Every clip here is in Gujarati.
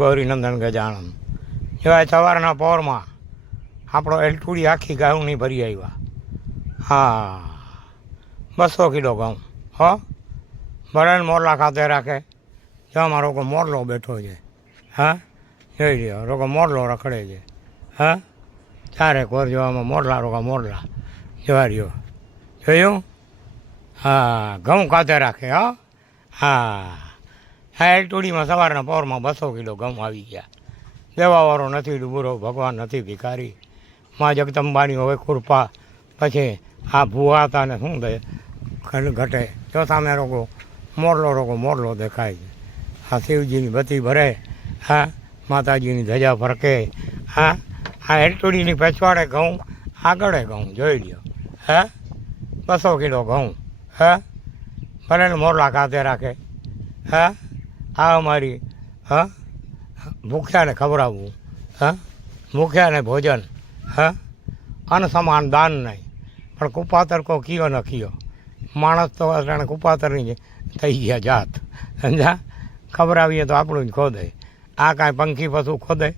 ગૌરીનંદન ગજાનંદ એવા સવારના પહોરમાં આપણો એલટુડી આખી ઘઉંની ભરી આવ્યા. હા, 200 કિલો ઘઉં. હો, ભરેલ મોરલા ખાતે રાખે. જો અમારો કોઈ મોરલો બેઠો છે. હા, જોઈ લ્યો, રોકો મોરલો રખડે છે. હા, ચારે કોર જોવામાં મોરલા રોકા મોરલા જોવા રહ્યો. જોયું? હા, ઘઉં ખાતે રાખે. હા હા, હા, એલટુડીમાં સવારના પહોરમાં 200 કિલો ઘઉં આવી ગયા. દેવાવાળો નથી ડુબુરો, ભગવાન નથી ભિખારી. માં જગદંબાની હવે કૃપા. પછી આ ભૂવા હતા ને શું દે ઘટે. જો સામે રોકો મોરલો દેખાય છે. આ શિવજીની બત્તી ભરે. હા, માતાજીની ધજા ફરકે. હા, આ એલટુડીની પછવાડે ઘઉં, આગળે ઘઉં જોઈ લ્યો. હા, 200 કિલો ઘઉં. હા, ભલે મોરલા ખાતે રાખે. હા, આ અમારી હા ભૂખ્યાને ખવડાવવું. હા, ભૂખ્યાને ભોજન. હા, અન્ન સમાન દાન નહીં. પણ કુપાતર કો કયો ન કયો. માણસ તો અટાણે કુપાતરની થઈ ગયા જાત. સમજા? ખવડાવીએ તો આપણું જ ખોદે. આ કાંઈ પંખી પશુ ખોદે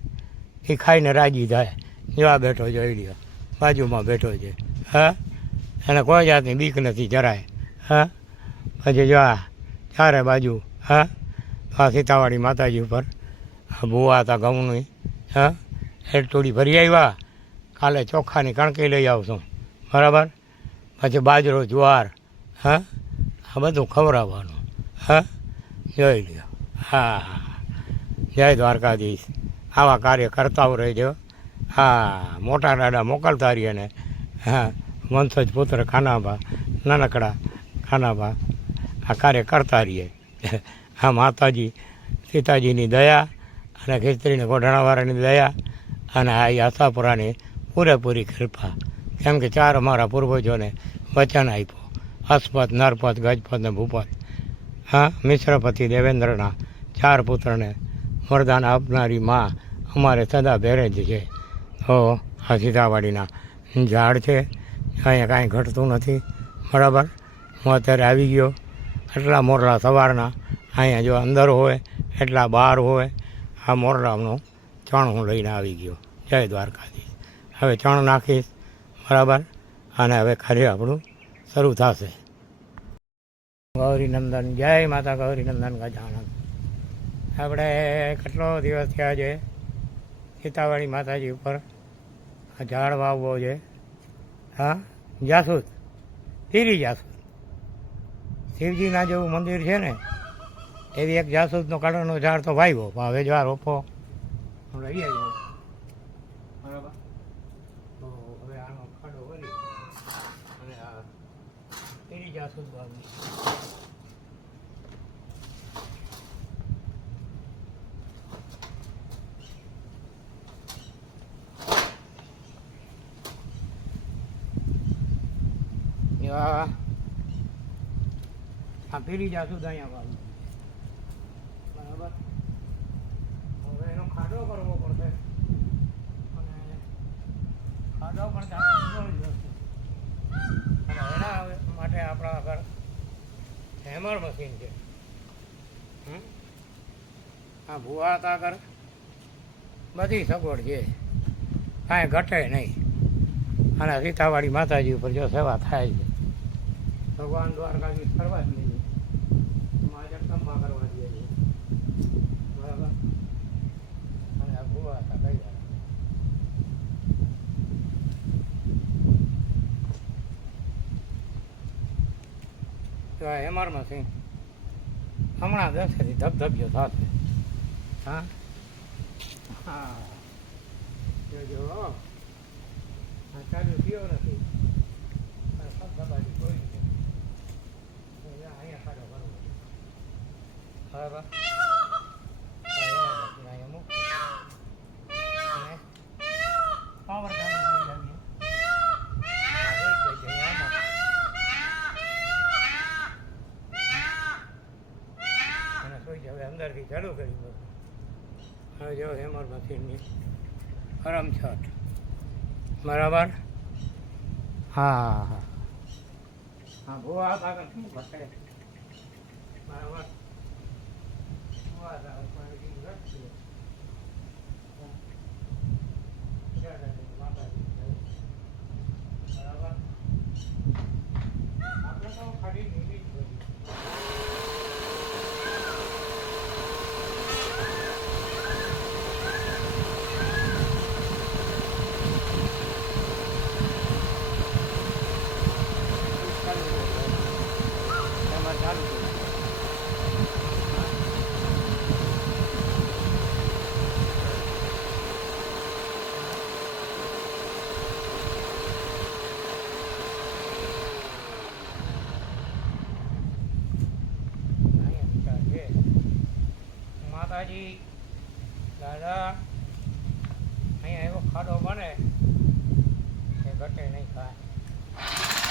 એ ખાઈને રાજી થાય. જેવા બેઠો જોઈ લ્યો, બાજુમાં બેઠો છે. હા, એને કોઈ જાતની બીક નથી જરાય. હા, પછી જો આ ચારે બાજુ. હા, આ સીતાવાડી માતાજી ઉપર આ ભૂવા હતા ઘઉંની. હા, એલટુડી ભરી આવ્યા. કાલે ચોખાની કણકી લઈ આવશું. બરાબર? પછી બાજરો જુવાર. હા, આ બધું ખવડાવવાનું. હા, જોઈ લ્યો. હા, જય દ્વારકાધીશ. આવા કાર્ય કરતા રહેજો. હા, મોટા દાડા મોકલતા રહીએ ને. હા, વંશજ પુત્ર ખાનાભા, નાનકડા ખાનાભા આ કાર્ય કરતા રહીએ. આ માતાજી સીતાજીની દયા અને ખીસ્ત્રીને ગોઢાણાવાળાની દયા અને આ આશાપુરાની પૂરેપૂરી કૃપા. કેમ કે 4 અમારા પૂર્વજોને વચન આપ્યું. અસ્પત, નરપત, ગજપત ને ભૂપત. હા, મિશ્રપતિ દેવેન્દ્રના 4 પુત્રને વરદાન આપનારી માં અમારે સદા ભેરે જ છે. તો આ સીતાવાડીના ઝાડ છે. અહીંયા કાંઈ ઘટતું નથી. બરાબર? હું અત્યારે આવી ગયો. એટલા મોરલા સવારના અહીંયા જો અંદર હોય એટલા બહાર હોય. આ મોરલાનું ચણ હું લઈને આવી ગયો. જય દ્વારકાધીશ. હવે ચણ નાખીશ. બરાબર? અને હવે ખાલી આપણું શરૂ થશે. ગૌરીનંદન, જય માતા ગૌરીનંદન ગજાનંદ. આપણે કેટલો દિવસ થયા છે સીતાવાડી માતાજી ઉપર આ ઝાડ વાવવો છે. હા, જાસૂદ, પીરી જાસૂદ. શિવજીના જેવું મંદિર છે ને એવી એક જાસૂદનો કલરનો ઝાડ તો વાવ્યો. હવે જો આ રોપો લઈ આવ્યો. બરાબર? તો હવે આનો ખાડો ભરી અને આ પીરી જાસૂદ વાવી. આ પીરી જાસૂદ અહીંયા વાવી. બરાબર? હવે એનો ખાડો કરવો પડશે અને ખાડો પણ અને એના માટે આપણા આગળ હેમર મશીન છે. આ ભૂવા હતા આગળ બધી સગવડ છે, કાંઈ ઘટે નહીં. અને સીતાવાડી માતાજી ઉપર જો સેવા થાય છે. ભગવાન દ્વારકાધીશ કરવા દે છે, મા જગદંબા કરવા દે છે. બરાબર? અને આ ભૂવા હતા કઈ જાય. તો આ હેમર મશીન હમણાં દસેથી ધબધબ્યો થશે. હા હા, જોજો હા, ચાલુ થયો નથી. ધબધબાજી કોઈ છે અહીંયા ખાડો કરવો. બરાબર? અહીંયા મૂકી અને પાવર ચાલુ કરી આવીએ. હવે અંદરથી ચાલુ કરી દો. હવે જો હેમર મશીનની કરમછટ. બરાબર? હા હા હા, ભૂવા આગળ શું ઘટે. બરાબર? ભૂવા આગળ ઘટશે. કાકાજી દાદા અહીંયા એવો ખાડો બને કે ઘટે નહીં કાંઈ.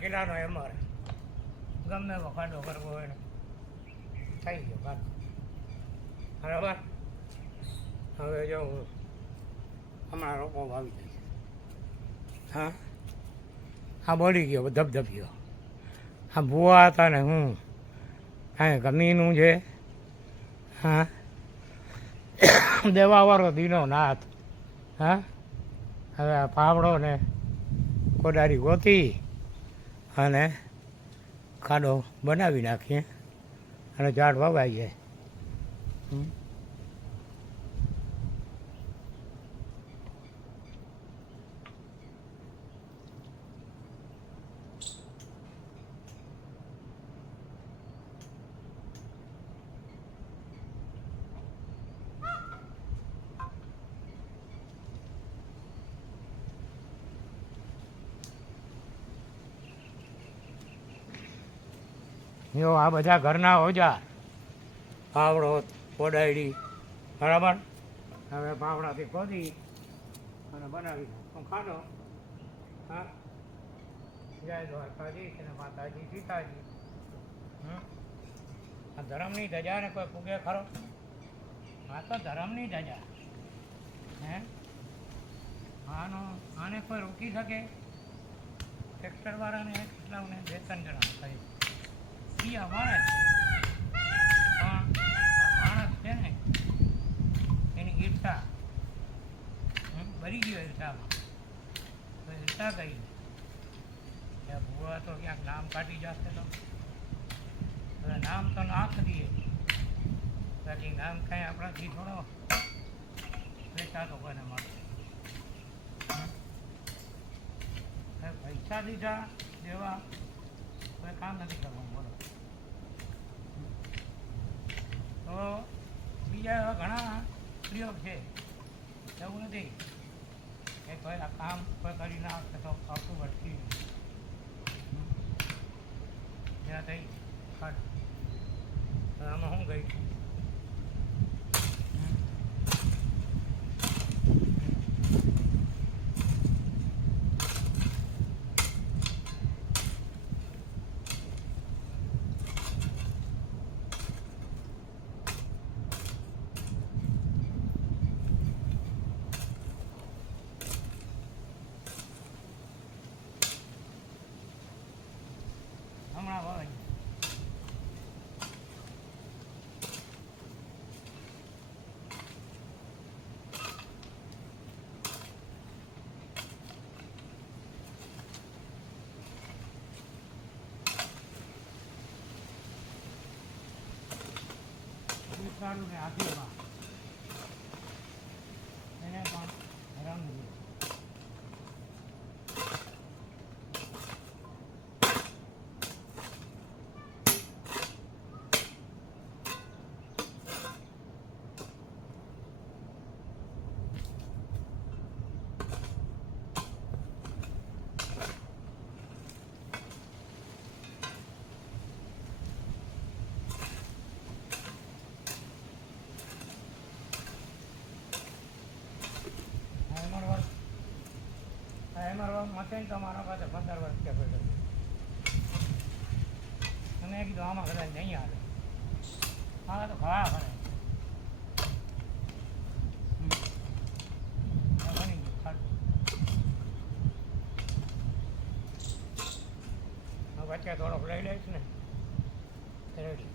કિલ્લાનો અમારે ગમે એવો ખાડો કરવો હોય ને થઈ ગયો ખાડો બરાબર. હવે જો હું હમણાં રોપો વાવી જાય. હા આ બળી ગયો ધબધબ્યો. આ ભૂવા હતા ને હું કાંઈ ગમીનું છે. હા દેવાવાળો દીનો નાથ. હા હવે આ પાવડો ને કોદારી ગોતી અને ખાડો બનાવી નાખીએ અને ઝાડ વવાઈ જાય. જો આ બધા ઘરના ઓજાર પાવડો કોડાયડી બરાબર. હવે પાવડાથી ખોદી અને બનાવી નાખો ખાડો. હા જય દ્વારકાજી અને માતાજી સીતાજી. આ ધર્મની ધજા ને કોઈ પૂગે ખરો? આ તો ધર્મની ધજા. હે આને કોઈ રોકી શકે? ટ્રેક્ટરવાળાને કેટલાને 2-3 જણા થાય. એ અમારા જ છે પણ માણસ છે ને એની ઈર્ષા ભરી ગયો ઈર્ષામાં. તો ઈર્ષા કહી ત્યાં ભૂવા તો ક્યાંક નામ કાઢી જશે. તો હવે નામ તો નાખ દઈએ બાકી નામ કાંઈ આપણાથી થોડો પૈસા તો કોને મળે. પૈસા દીધા દેવા કોઈ કામ નથી કરવું. બોલો તો બીજા એવા ઘણા પ્રયોગ છે. એવું નથી કે કોઈ આ કામ કોઈ કરી ના આપે તો આપણું ભટકી ત્યાં થઈ ખાટ. આમાં શું ગઈ હમણાં વાવાઈ સારું ને આખીમાં એને પણ હેરાન નથી. એમાં મતે તમારા પાસે 15 વર્ષ કેપેસિટી અને કીધું આમાં કદાચ નહીં આવે. હા તો ખરા પડે બની ગયું. વચ્ચે થોડોક લઈ લઈશ ને રેડી.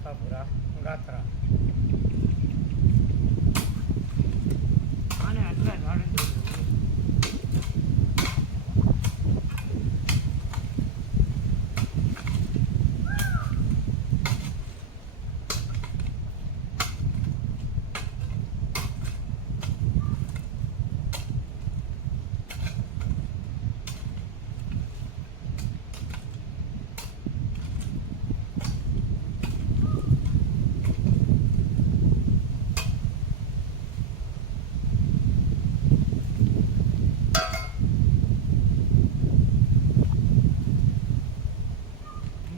આશાપુરા ગાત્રા અને આટલા ઝાડ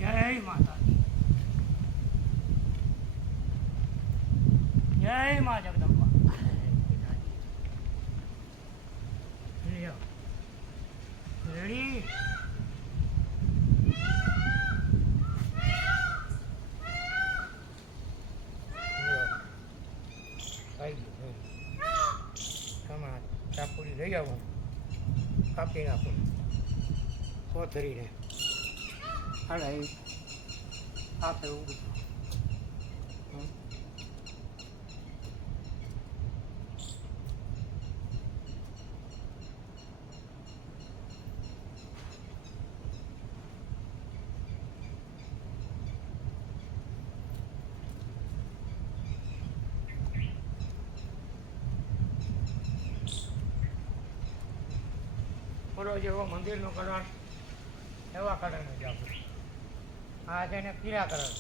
જય માતાજી જય મા જગદંબા રેડી તમારે ચાપુડી લઈ આવો કાપી નાખું કોથરીને હાલ આપે એવું બધું બોલો જેવો મંદિરનો કલર એવા કલરનો જ આપણે આ છે ને પીળા કલર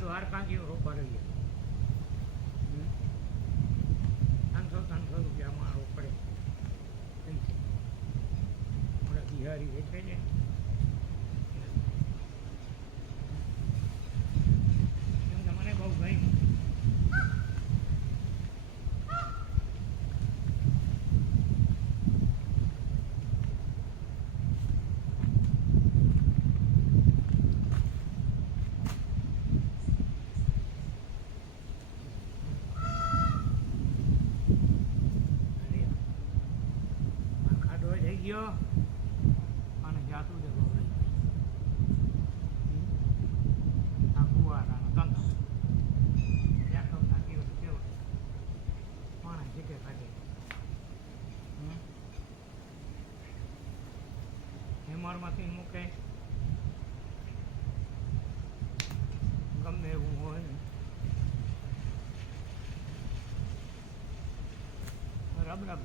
દ્વારકાજી રોકવા રહીએ 300 રૂપિયામાં રોકડે થઈ છે આપણા બિહારી વેચે છે મને બહુ ગમ્યું ગયો અને જાતું જ ગોળી આ ફુવારાનો ધંધો લેપટોપ નાખી હોય કેવો માણસ જગ્યા કાઢે હેમરમાંથી મૂકે ગમે એવું હોય ને રબ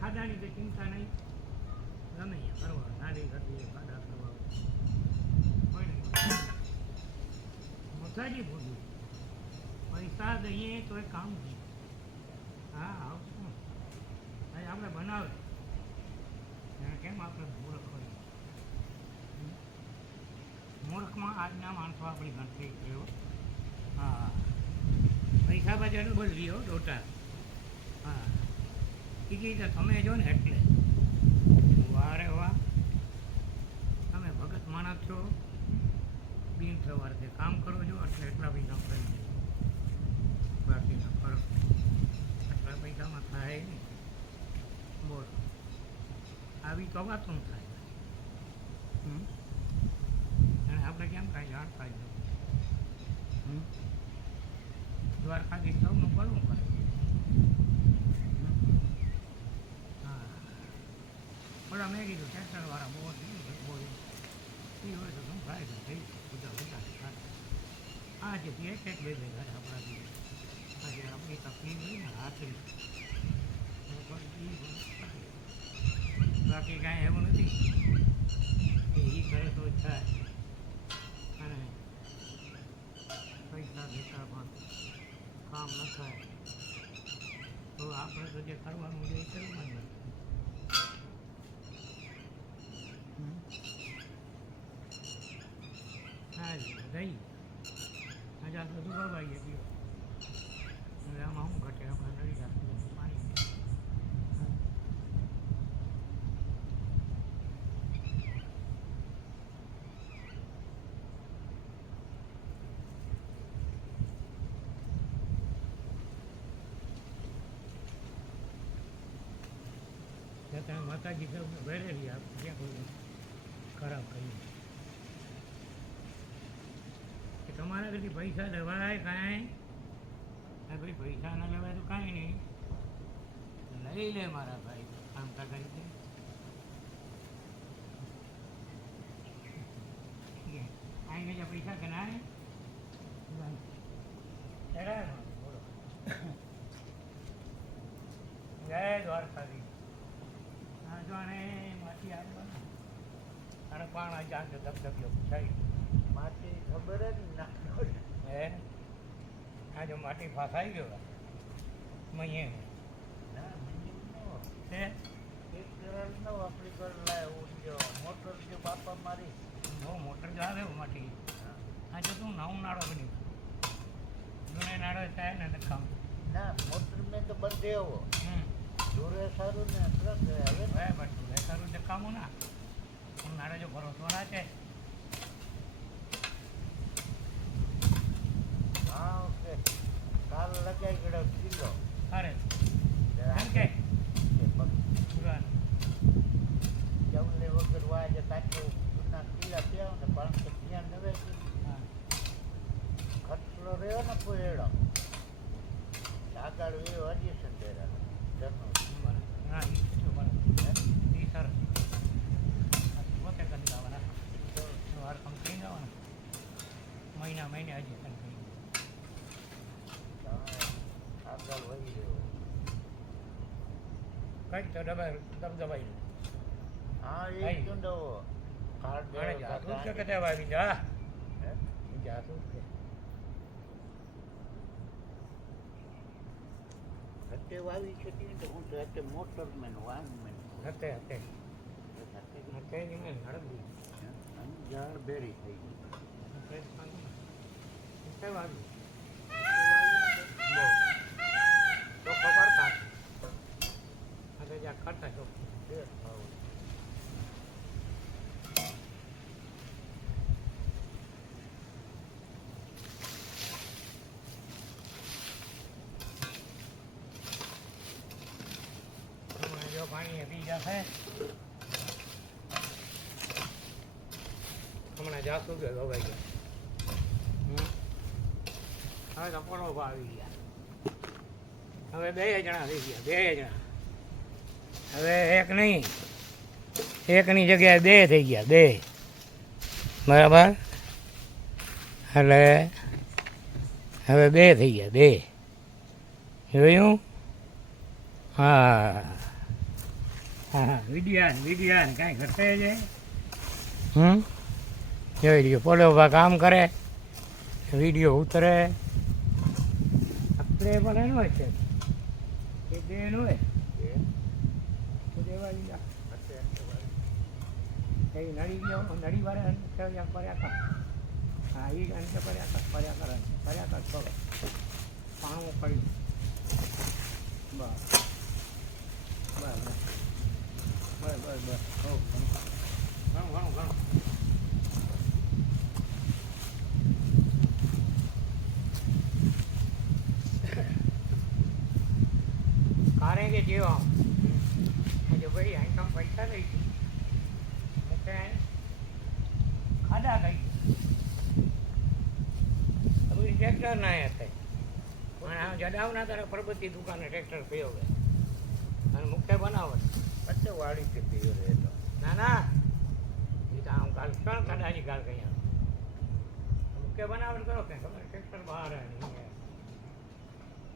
ખાડાની તો ચિંતા નહીં ગમે કરવા નાડી કરવી ખાડા કરવા હોય ને મસાજી ભોગવી પૈસા દઈએ તો એ કામ નહીં હા આવશું આપણે બનાવે કેમ આપણે મૂર્ખ હોય મૂર્ખમાં આજના માણસો આપણી ગણતરી થયો હા પૈસા બજાર બોલવી હો ડોટા હા બીજી તો તમે જો ને એટલે વારે વાહ તમે ભગત માણસ છો બિન સવારે કામ કરો છો એટલે એટલા પૈસા કરી બાકીના ફરક એટલા પૈસામાં થાય નહીં બોલો આવી તો વાતો થાય આપણે કેમ કાંઈ જાણતા જ નથી. દ્વારકાથી સૌનું કરવું પડે. હા ઓલા મેં કીધું ટ્રેક્ટરવાળા બહુ એ હોય તો શું ફાયદો થઈ બધા બધા આ જે એક બે ઘરે આપણાથી આજે આપણી તકલીફ હોય ને હાથની બાકી કાંઈ એવું નથી કે એ કરે તો થાય અને પૈસા દેતા પણ કામ ન થાય તો આપણે તો જે કરવાનું છે એ કરવાનું નથી. હા રહી હજાર તો દુબાઈએ ગયો હવે આમાં શું ઘટે આપણે નડી રાખવું પાણી ત્યાં માતાજી સૌને ભરેલી આપણે ક્યાં કોઈ ખરાબ કર્યું કે તમારા કદી પૈસા લેવાય કાંઈ ભાઈ પૈસા ના લેવાય તો કાંઈ નહીં લઈ લે મારા ભાઈ કામ કરતા રીતે આઈને જે પૈસા કે ના બોલો જય દ્વારકાધી હા જો આને માટી આવવાનું અને પાણા જાણ ધબધબ્યો થઈ માટી ખબર જ ના હે આ જો માટી ફસાઈ ગયો મહીએ હે એક કરોડ નો વાપરી કર લાય જો મોટર જે બાપા મારી બહુ મોટર જ આવે માટી આ જો તું નવું નાળો બન્યું જૂને નાળો થાય ને તો કામ ના મોટર મેં તો બંધ એવો જોરે સારું ને ટ્રક હવે બરાબર સારું તો કામું ના નાળો જો ભરોસો ના છે હા ઓકે કાલ લગાઈ ગયો કિલો અરે એમ કે જમલે વગર વાજે તાકે જૂના કિલ્લા થયા ને પણ તો ત્યાં નવે ખર્ચલો રહ્યો ને પોયેડો આગળ એ હજી સંદેરા જન્મ હા એ સરસ પોતે કરી જવાના વાર કમ થઈ જવાના મહિને હજી કરી આગળ વહી રહ્યો કંઈક તો દબાઈ હા એ ચૂંડો કાર્ડ જાસૂસ છે કે તે આવી જા જાસૂસ છે હતે વાવી છે તો હું તો હતે મોટરમેન વાનમેન હતે નહીં નડબી ઝાડ બેરી થઈ કઈ વાવી તો ખબરતા હવે જ્યાં કરતા છો જો પાણી પી જશે હમણાં જાસુ કે ગવાઈ ગયા હવે તો પરોબા આવી ગયા હવે 2 જણા થઈ ગયા 2 જણા હવે એક નહીં એકની જગ્યાએ 2 થઈ ગયા 2 બરાબર એટલે હવે 2 થઈ ગયા 2 જોયું હા હા વિડિયાન કાંઈ ઘટે છે જોઈ લ્યો પોલોભા કામ કરે વિડીયો ઉતરે આપણે પણ એનો હોય છે એ બેન હોય દેવા એ નડી ગયો નડી વાળા કર્યા હતા હા એ અંતે કર્યા હતા કરો પાણું પડ્યું બસ ઘણું કારેંગે જેવો જો ભાઈ અહીં કામ પૈસા લઈશું ખાડા ગઈ ટ્રેક્ટર ના એ થાય અને આ જડાવના તારે પરબતી દુકાને ટ્રેક્ટર પીયો ગયો અને મુખ્ય બનાવટ પછી વાળી કે પીયો રહેતો ના ના એ તો આમ ગાલ કણ કડાની ગાલ કહી મુખ્ય બનાવટ કરો કે ખબર ટ્રેક્ટર બહાર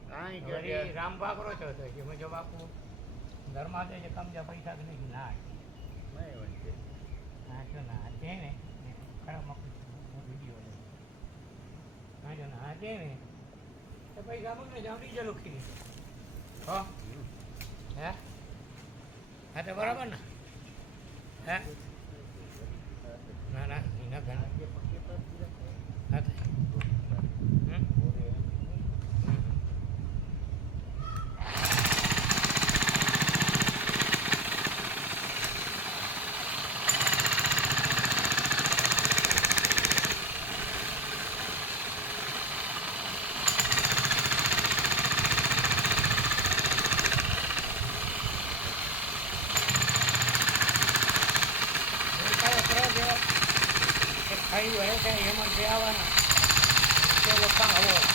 કાંઈ વળી જગ્યા રામ ભાગરો છો તો કે મુજો બાપુ ઘરમાં તો જે કમજા પૈસા કે નહીં ના નહીં વંચે હા જો ના છે ને ખરાબ મકું વિડીયો લે હા જો ના છે ને તો પૈસા મગને જાવ ડીજે લખી દીધો હો હે હા તો બરાબર ને હે ના ના એના ઘણા આજે પક્ષી પર હા તો હમ ખાઈ વળે છે એમાં જે આવવાના તે લોકો આવો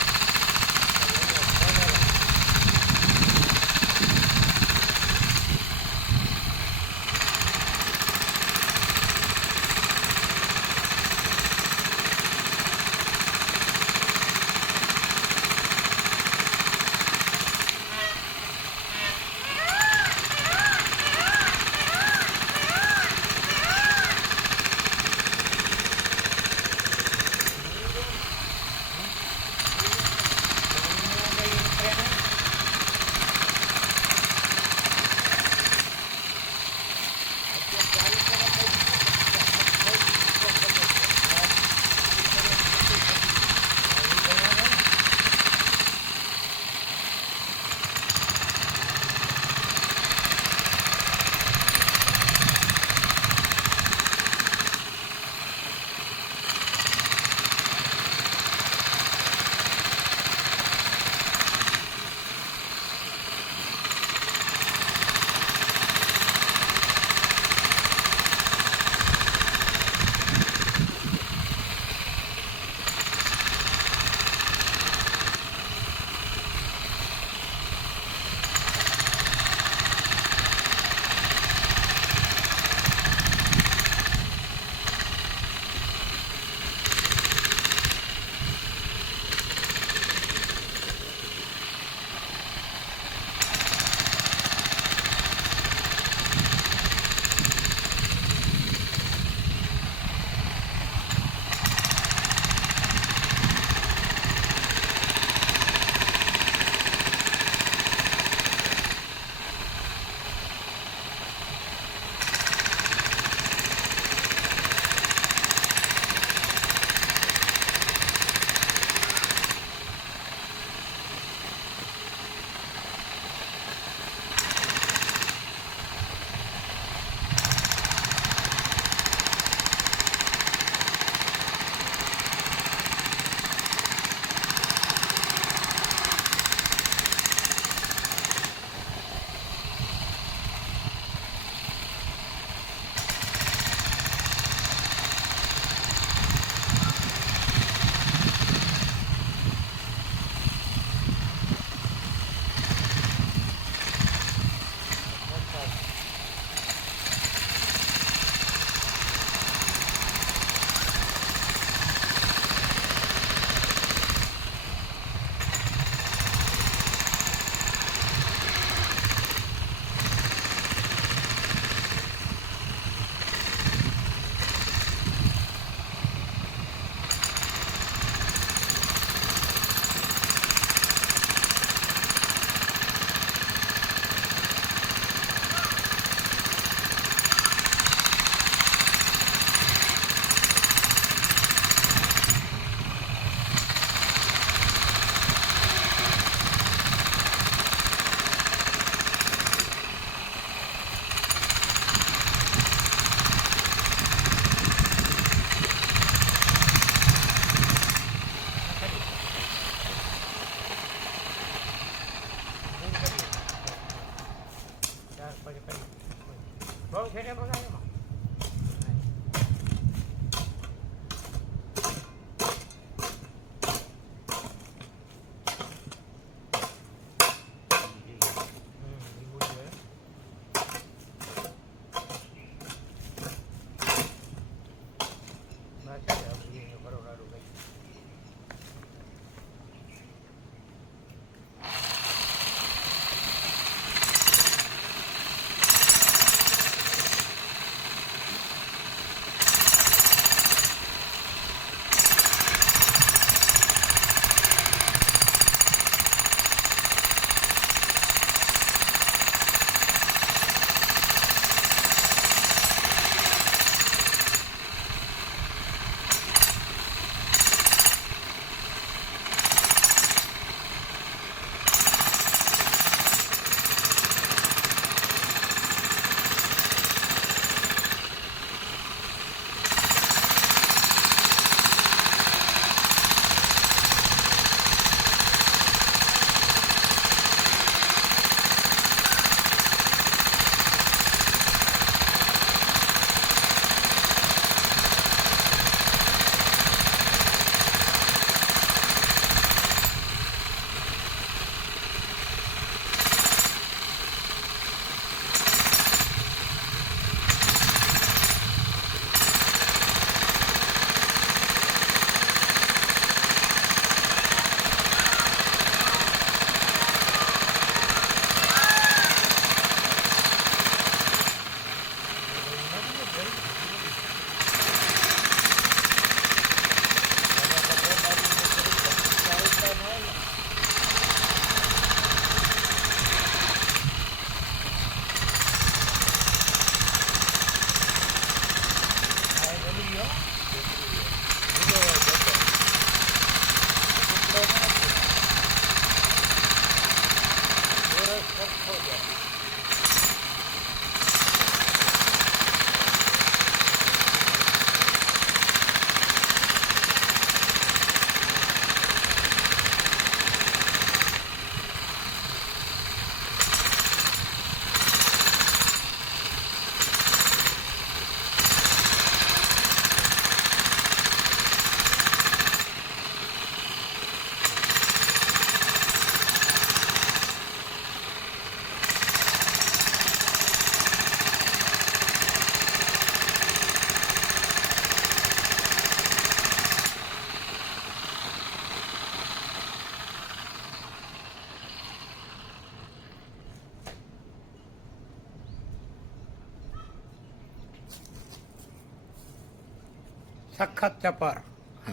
સખત ચપર.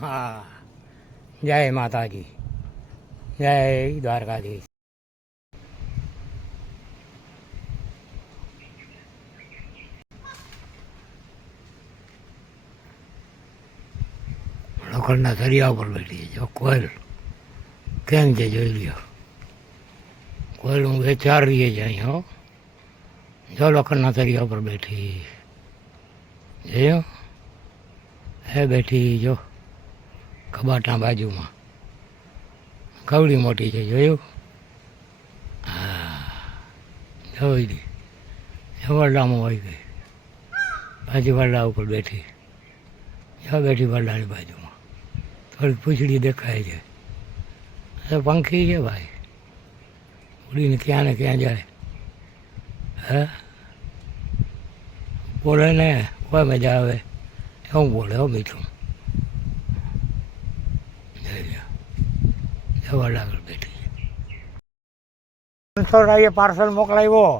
હા, જય માતાજી, જય દ્વારકાધીશ. લોખંડના સરિયા ઉપર બેઠી છે. જો કોયલ કેમ છે જોઈ લ્યો. કોયલ હું વેચાર રહીએ છે અહીંયા હો. જો લોખંડના સરિયા ઉપર બેઠી જોયો હે બેઠી જો કબાટના બાજુમાં. કવડી મોટી છે જોયું. હા જોઈ લી વરડામાં હોય ગઈ. પાછી વરડા ઉપર બેઠી. જો બેઠી વરડાની બાજુમાં. થોડીક પૂંછડી દેખાય છે. એ પંખી છે ભાઈ. ઉડીને ક્યાં ને ક્યાં જાય. હે બોલે ને કોઈ મજા આવે એવું બોલે હો મીઠું. જવા આગળ બેઠી રણછોડરાયે પાર્સલ મોકલાવ્યો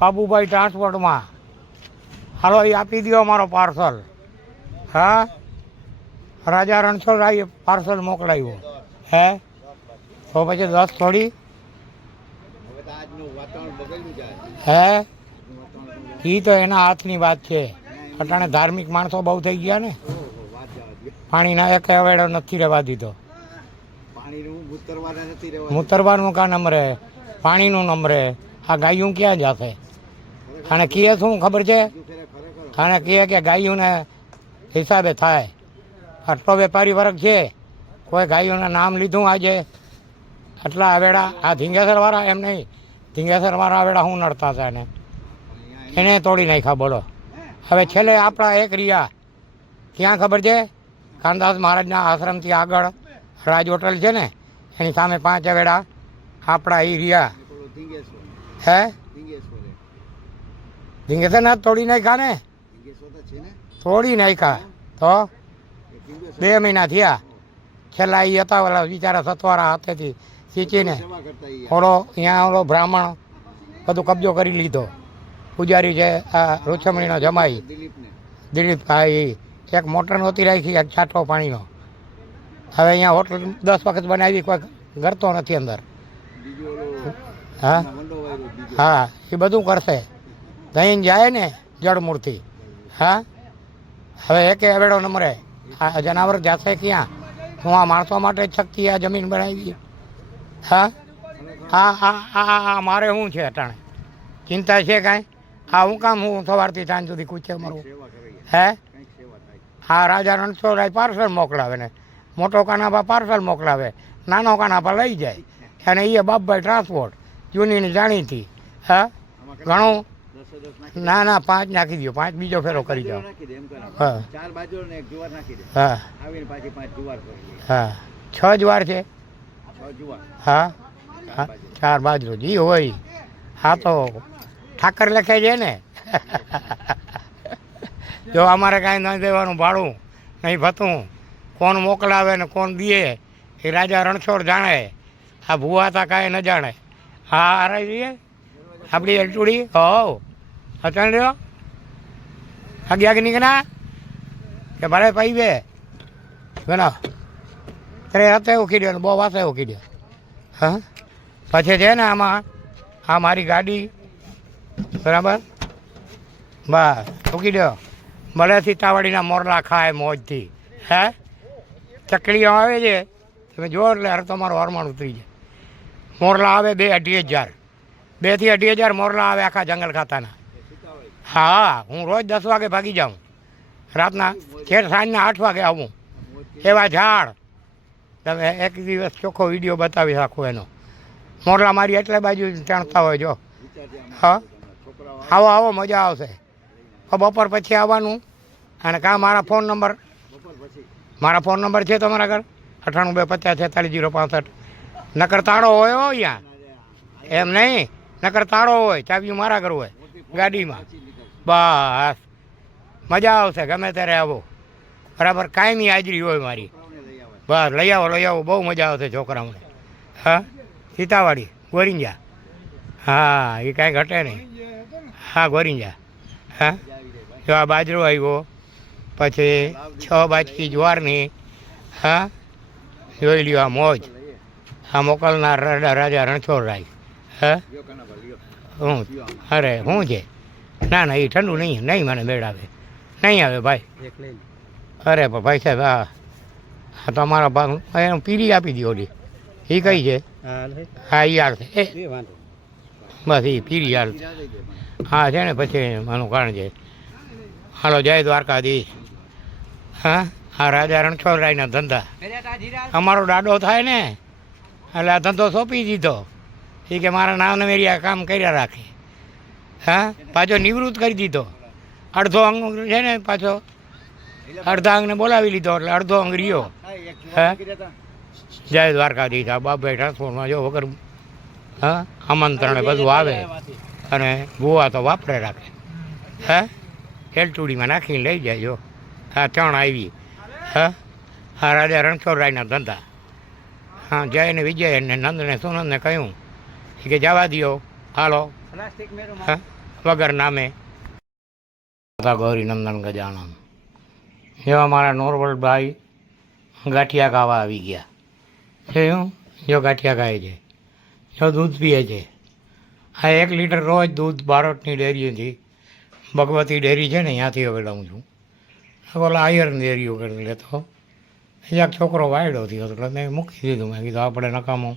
બાબુભાઈ ટ્રાન્સપોર્ટમાં. હાલો એ આપી દો અમારો પાર્સલ. હા, રાજા રણછોડરાયે પાર્સલ મોકલાવ્યો. હે તો પછી 10 થોડી. હે એ તો એના હાથની વાત છે. અટાણે ધાર્મિક માણસો બહુ થઈ ગયા ને. પાણીના એક અવેડો નથી રહેવા દીધો. મૂતરવાનું કા નંબરે પાણીનું નંબરે. આ ગાયું ક્યાં જશે? અને કહે શું ખબર છે? અને કહે કે ગાયોને હિસાબે થાય. આટલો વેપારી વર્ગ છે. કોઈ ગાયોના નામ લીધું આજે આટલા આવેડા. આ ધીંગેસરવાળા એમ નહીં, ધીંગેસરવાળા આવેડા શું નડતા હતા એને તોડી નાખ્યા. બોલો હવે છેલ્લે આપણા એક રહ્યા ક્યાં ખબર છે? કાનદાસ મહારાજના આશ્રમથી આગળ રાજ હોટલ છે ને એની સામે 5 આવેડા આપણા એ રહ્યા. હે ધીંગેસર ના તોડી નાખ્યા ને? તોડી નાખ્યા તો 2 મહિના થયા. છેલ્લા એ હતા ઓલા બિચારા સતવારા હાથેથી સિંચીને ઓલો અહીંયા ઓલો બ્રાહ્મણ બધું કબજો કરી લીધો. પૂજારી છે આ રૂચમણીનો જમાઈ દિલીપ. હા એ એક મોટર નહોતી રાખી એક છાંટો પાણીનો. હવે અહીંયા હોટલ 10 વખત બનાવી કોઈ કરતો નથી અંદર. હા હા એ બધું કરશે. દહીં જાય ને જળમૂળથી. હા હવે એકે અવેડો નંબરે આ જનાવર જશે ક્યાં? હું આ માણસો માટે જ શક્તિ આ જમીન બનાવી. હા હા હા હા મારે શું છે અટાણે? ચિંતા છે કાંઈ? હા હું કામ હું સવારથી સાંજ સુધી કૂચે મારું. હે હા રાજા રણછોડરાય પાર્સલ મોકલાવે ને મોટો કાનાભા પાર્સલ મોકલાવે, નાનો કાનાભા લઈ જાય. અને એ બાપભાઈ ટ્રાન્સપોર્ટ જૂનીની જાણીતી. હા ઘણું. ના ના 5 નાખી દો. 5 બીજો ફેરો કરી જાઓ. હા હા હા 6 જુવાર છે. હા હા 4 બાજરો જી હોય. હા તો ઠાકર લખે છે ને. જો અમારે કાંઈ નહીં દેવાનું ભાડું નહીં ભતું. કોણ મોકલાવે ને કોણ દે એ રાજા રણછોડ જાણે. આ ભૂવા તા કાંઈ ન જાણે. હા અરે જઈએ આપણી એલટુડી હો અચાણ રહ્યો આગે નીકળ્યા કે ભલે પૈવે બના ત્યારે હતે ઉખી દો ને બહુ વાસે ઉખી દો. હા પછી છે ને આમાં આ મારી ગાડી બરાબર બસ ઉકી દો. ભલે સીતાવાડીના મોરલા ખાય મોજથી. હે ચકલીઓ આવે છે તમે જુઓ એટલે હર તમારો હરમાણ ઉતરી જાય. મોરલા આવે 2-2.5 હજાર 2 થી 2.5 હજાર મોરલા આવે આખા જંગલ ખાતાના. હા હું રોજ 10 વાગે ભાગી જાઉં. રાતના છેક સાંજના 8 વાગે આવું. એવા ઝાડ તમે એક દિવસ ચોખ્ખો વિડીયો બતાવી રાખો એનો. મોરલા મારી એટલે બાજુ ચણતા હોય. જો હા આવો આવો મજા આવશે. બપોર પછી આવવાનું. અને કાં મારા ફોન નંબર છે તમારા ઘર 9825464065. નકર તાળો હોય હો અહીંયા. એમ નહીં નકર તાળો હોય ચાવી મારા ઘર હોય ગાડીમાં. બસ મજા આવશે ગમે ત્યારે આવો. બરાબર કાયમી હાજરી હોય મારી. બસ લઈ આવો બહુ મજા આવશે છોકરાઓને. હા સીતાવાડી ગોરિંજા. હા એ કાંઈ ઘટે નહીં. હા ગોરિંજા. હા જો આ બાજરો આવ્યો પછી 6 બાજકી જ્વારની. હા, જોઈ લ્યો આ મોજ. આ મોકલનાર રાજા રણછોડરાય. હા, હું અરે શું છે? ના ના, એ ઠંડુ નહીં મને મેળાવે, નહીં આવે ભાઈ. અરે પણ ભાઈ સાહેબ, આ તમારા ભાગ પીરી આપી દો. ઓલી એ કઈ છે? હા, એ હાલ છે. બસ એ પીરી હાલ છે. હા છે ને, પછી આનું કારણ છે. હાલો, જય દ્વારકાધીશ. હા, આ રાજા રણછોડરાયના ધંધા. અમારો દાડો થાય ને એટલે આ ધંધો સોંપી દીધો. એ કે મારા નામ મેરી આ કામ કર્યા રાખે. હા, પાછો નિવૃત્ત કરી દીધો. અડધો અંગ છે ને, પાછો અડધા અંગને બોલાવી લીધો એટલે અડધો અંગ રહ્યો. હા, જય દ્વારકાધીશ. આ બાપભાઈ ટ્રાન્સપોર્ટમાં જો વગર હા આમંત્રણે બધું આવે અને ગોવા તો વાપરે રાખે. હા, એલટુડીમાં નાખીને લઈ જાય. જો આ 3 આવી. હા, આ રાજા રણછોડરાયના ધંધા. હા, જય ને વિજય ને નંદને સુનંદને કહ્યું કે જવા દો, હાલો. હા, વગર નામે ગૌરી નંદન ગજાનન. એવા મારા નોરવલભાઈ ગાંઠિયા ખાવા આવી ગયા. જોયું? જો ગાંઠિયા ખાય છે, જો દૂધ પીએ છે. આ 1 લીટર રોજ દૂધ બારોટની ડેરીથી, ભગવતી ડેરી છે ને, ત્યાંથી હવે લઉં છું. ઓલા આયરની ડેરીઓ કરી લેતો. એક છોકરો વાયડો થયો એટલે મેં મૂકી દીધું. મેં કીધું આપણે નકામું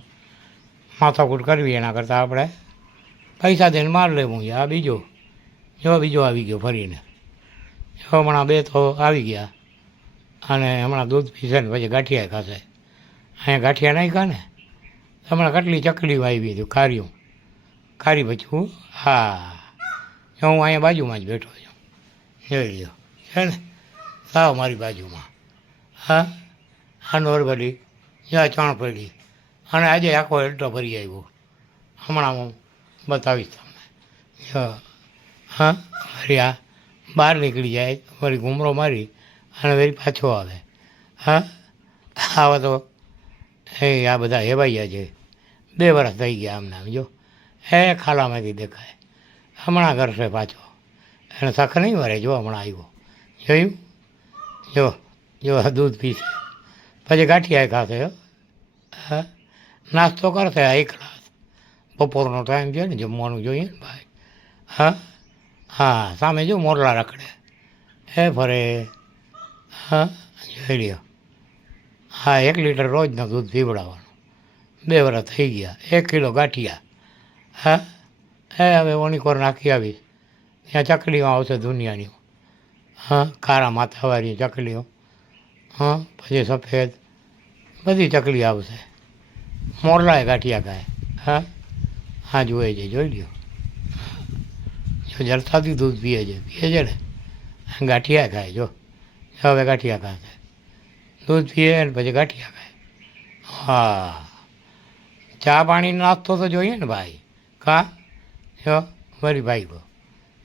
માથાકૂટ કરવી એના કરતાં આપણે પૈસા દઈને માર લેવું છે. આ બીજો આવી ગયો ફરીને. હમણાં 2 તો આવી ગયા અને હમણાં દૂધ પીશે ને પછી ગાંઠિયા ખાશે. અહીંયા ગાંઠિયા નહીં ખા ને, હમણાં કેટલી ચકલીઓ આવી હતી, ખારી પછી. હા, હું અહીંયા બાજુમાં જ બેઠો છું. જોઈ લ્યો છે ને, સાવ મારી બાજુમાં. હા, આ નોરબલી, જ્યાં ચાણપડી. અને આજે આખો એલ્ટો ભરી આવ્યો. હમણાં હું બતાવીશ તમને. હા, વળી આ બહાર નીકળી જાય, વળી ઘૂમરો મારી અને વળી પાછો આવે. હા, આવા તો આ બધા હેવાઈયા છે. 2 વર્ષ થઈ ગયા આમને આમ. જો ખાલામાંથી દેખાય. હમણાં કરશે પાછો. એને સખ નહીં વરે. જો હમણાં આવ્યો. જોયું? જો દૂધ પીશે પછી ગાંઠિયા ખાશે. હા, નાસ્તો કરશે 1 ગ્લાસ. બપોરનો ટાઈમ છે ને, જમવાનું જોઈએ ને ભાઈ. હા હા, સામે જો મોરલા રખડે ફરે. હા, જોઈ લ્યો. હા, 1 લીટર રોજનું દૂધ પીવડાવવાનું. 2 વર્ષ થઈ ગયા. 1 કિલો ગાંઠિયા. હા, હવે ઓનીકોર નાખી આવીશ. ત્યાં ચકલીઓ આવશે દુનિયાની. હા, કાળા માથાવાળી ચકલીઓ. હા, પછી સફેદ બધી ચકલી આવશે. મોરલાએ ગાંઠિયા ખાય. હા હા, જોઈ છે, જોઈ લ્યો. જો જલસાથી દૂધ પીએ છે ને, ગાંઠિયા ખાય. જો હવે ગાંઠિયા ખાશે. દૂધ પીએ ને પછી ગાંઠિયા ખાય. હા, ચા પાણી નાસ્તો તો જોઈએ ને ભાઈ. જો વરી ભાઈ ગયો.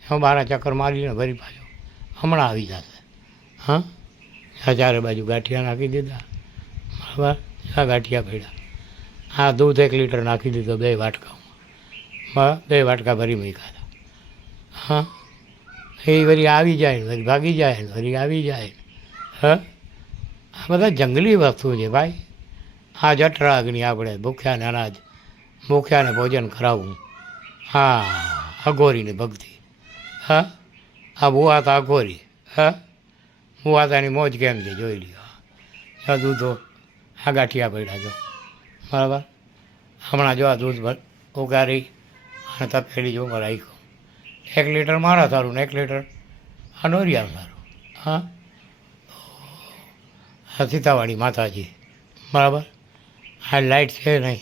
12 ચક્કર મારીને વરી પાછો હમણાં આવી જશે. હા, ચારે બાજુ ગાંઠિયા નાખી દીધા. બરાબર, આ ગાંઠિયા પડ્યા. હા, દૂધ 1 લીટર નાખી દીધો 2 વાટકામાં. 2 વાટકા ભરી મૂક્યા હતા. હા, એ વળી આવી જાય ને વળી ભાગી જાય ને વળી આવી જાય. હા, આ બધા જંગલી વસ્તુ છે ભાઈ. આ જઠરા અગ્નિ આપણે ભૂખ્યાને અનાજ, ભૂખ્યાને ભોજન કરાવવું. હા, અઘોરીની ભક્તિ. હા, આ ભુવાતા અઘોરી. હા, ભુવાતાની મોજ કેમ છે જોઈ લ્યો. આ દૂધો આ ગાંઠિયા પડ્યા. જો બરાબર, હમણાં જો આ દૂધ ઉગારી અને તપેલી જો રાખ્યું. 1 લીટર મારા સારું ને 1 લીટર આ નોરિયા સારું. હા, આ સીતાવાળી માતાજી. બરાબર, આ લાઇટ છે નહીં,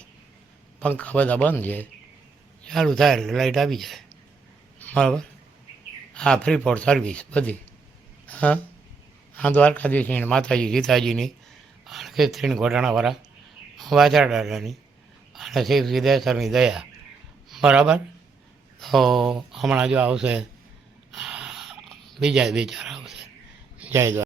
પંખા બધા બંધ છે. ચાલુ થાય એટલે લાઇટ આવી જાય. બરાબર, હા, ફ્રી ફોર સર્વિસ બધી. હા, આ દ્વારકાધીશની માતાજી સીતાજીની અને કેસરીની ઘોટાણાવાળા વાછા દાદાની અને શિવ સિદ્ધેશ્વરની દયા. બરાબર, તો હમણાં જો આવશે બીજા 2-4 આવશે. જય દ્વારકા.